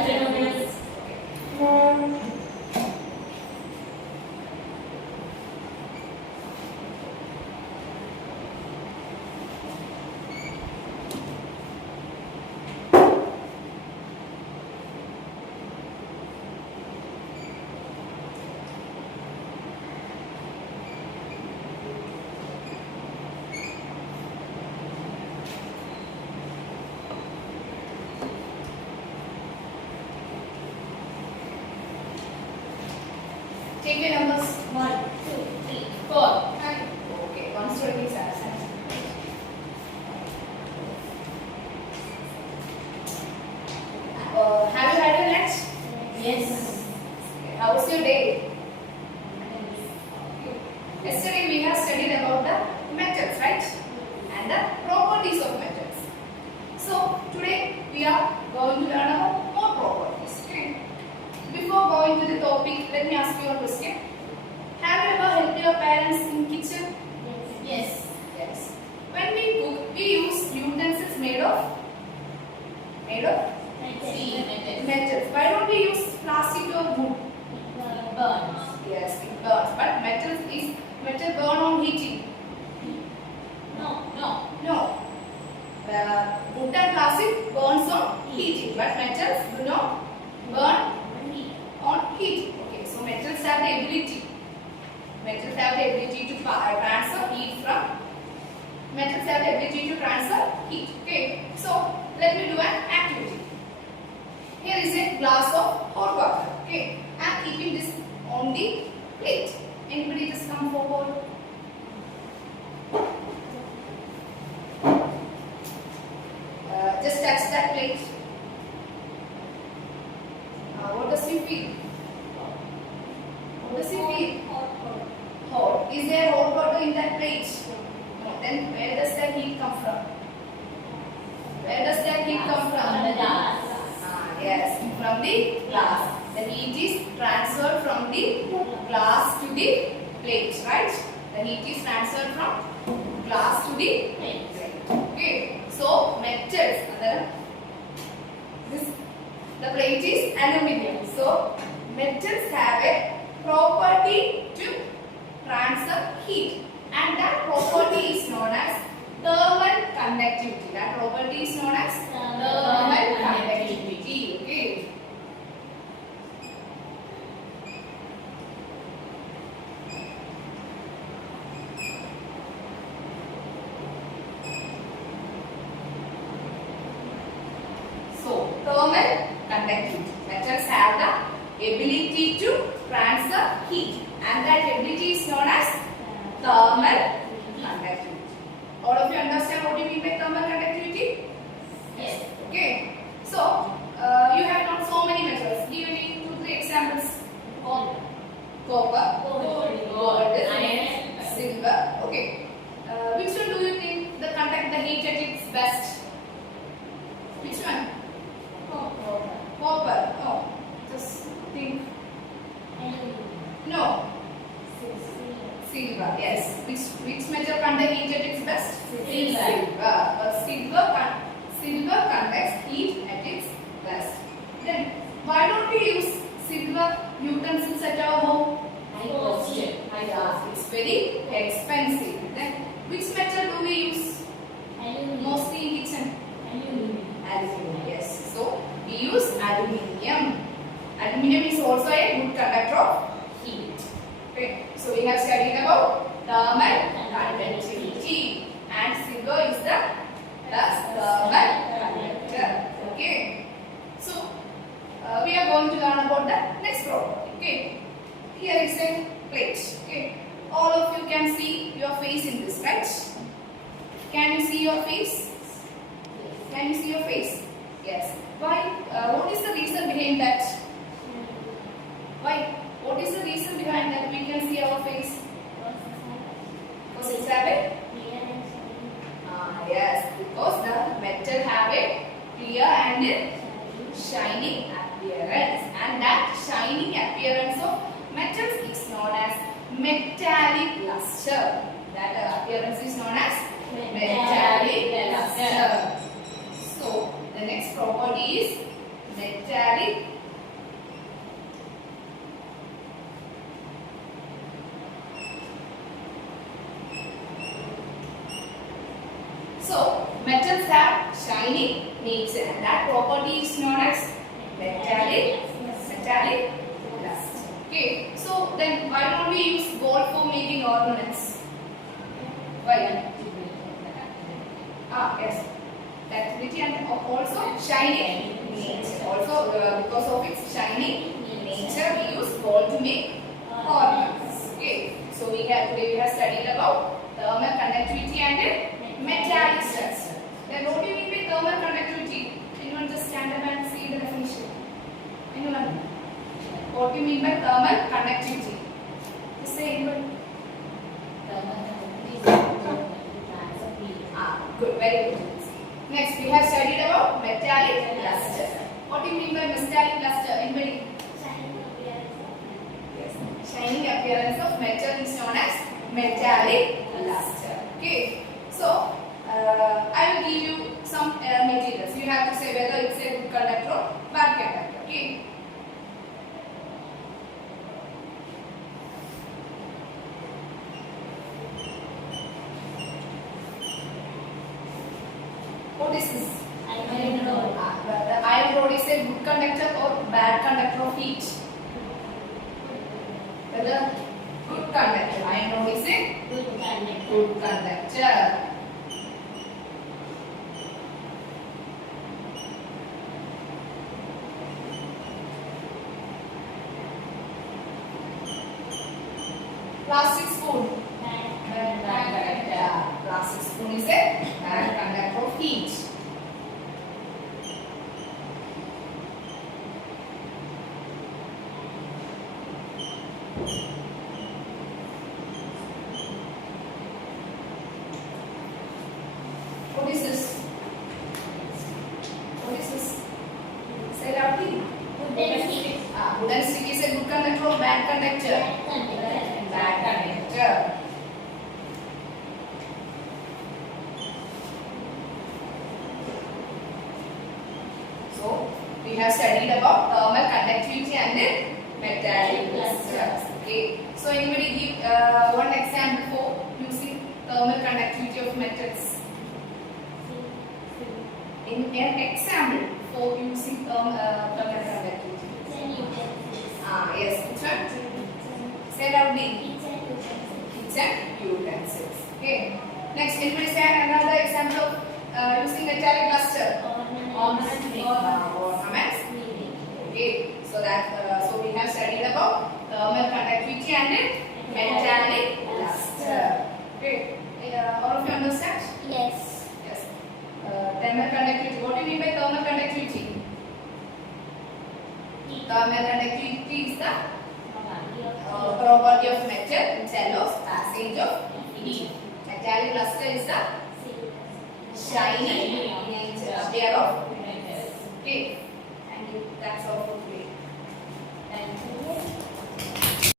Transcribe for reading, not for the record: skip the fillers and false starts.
afternoon. Take your numbers. 1, 2, 3, 4. Okay, one story is absent. Have you had your lunch? Yes. How was your day? Yesterday we have studied about the methods, right? And the properties of methods. So today we are going to learn about more properties. Okay. Before going to the topic, let me ask you a question. Have you ever helped your parents in kitchen? Yes. Yes. When we cook, we use utensils made of metals. Why don't we use plastic or wood? Burns. Yes, it burns. But metal burn on heating? No. No. Wood and plastic burns on heating, but metals do not burn on heat. Okay, so metals have the ability. Metals have the ability to transfer heat from. Metals have the ability to transfer heat. Okay, so let me do an activity. Here is a glass of hot water. Okay, I am keeping this on the plate. Anybody just come forward? Just touch that plate. What does you feel? What does you feel? Hot. Is there hot water in that plate? No. Then where does that heat come from? Where does that heat come from? From the glass. Yes, from the glass. The heat is transferred from the glass to the plate, right? The heat is transferred from glass to the plate. Okay. So metals. The plate is aluminium. So metals have a property to transfer heat, and that property is known as thermal conductivity. That property is known as thermal conductivity. Okay. So thermal conductivity. Metals have the ability to transfer heat, and that ability is known as thermal conductivity. All of you understand what you mean by thermal conductivity? Yes. Okay. So you have not so many metals. Give me 2, 3 examples. Gold. Copper, Gold. Iron. silver. Okay. Which one do you think the conduct the heat at its best? Which one? Copper. No. Just think. No. Silver. Yes. Which metal conduct heat at its best? Silver conducts heat at its best. Then why don't we use silver utensils at our home? It's very expensive. Then which metal do we use mostly in kitchen? Aluminium. Yes. So we use aluminium. Aluminium is also a good conductor of heat. Okay. So we have studied about thermal conductivity, and silver is the thermal conductor. Okay. So we are going to learn about the next property. Okay. Here is a plate. Okay. All of you can see your face in this, right? Can you see your face? Can you see your face? Yes. Why? What is the reason behind that? Why? What is the reason behind that we can see our face? Because it's have a yes, because the metal have a clear and shining appearance, and that shining appearance of metals is known as metallic luster. That appearance is known as metallic luster. So the next property is metallic. So, metals have shiny nature and that property is known as metallic luster. Okay, so then why don't we use gold for making ornaments? Why? Yes. Ductility and also shiny nature. Also, because of its shiny nature, we use gold to make ornaments. Okay, so today we have studied about thermal conductivity and metallic structure. Then what do you mean by thermal conductivity? Anyone just stand up and see the definition? Anyone? What do you mean by thermal conductivity? Just say anyone. Good, very good. Next, we have studied about metallic luster. What do you mean by metallic luster? Anybody? Yes. Shining appearance of metal is known as metallic luster. Okay. So, I will give you some materials. You have to say whether it's a good conductor or bad conductor. Okay. What is this? Iron rod. The iron rod is a good conductor or bad conductor of heat? Whether good conductor. Iron rod is a Good conductor. good conductor. Plastic spoon. Bad conductor. Plastic spoon is a bad conductor of heat. What is this? What is this? Say loudly. Wooden stick. Wooden stick is a good conductor or bad conductor? Bad conductor. Bad conductor. So, we have studied about thermal conductivity and metallic lusters. Okay. So, anybody give one example for using thermal conductivity of metals? In an example for using thermal conductivity. Yes. Which one? Say loudly. Kitchen utensils. Okay. Next, anybody say another example of using metallic luster? Ornaments. Okay. So we have studied about thermal conductivity and metallic luster. Okay. All of you understand? Yes. Yes. Thermal conductivity. What do you mean by thermal conductivity? Thermal conductivity is the property of metal which allows passage of heat. Metallic luster is the shiny nature of metals. Okay.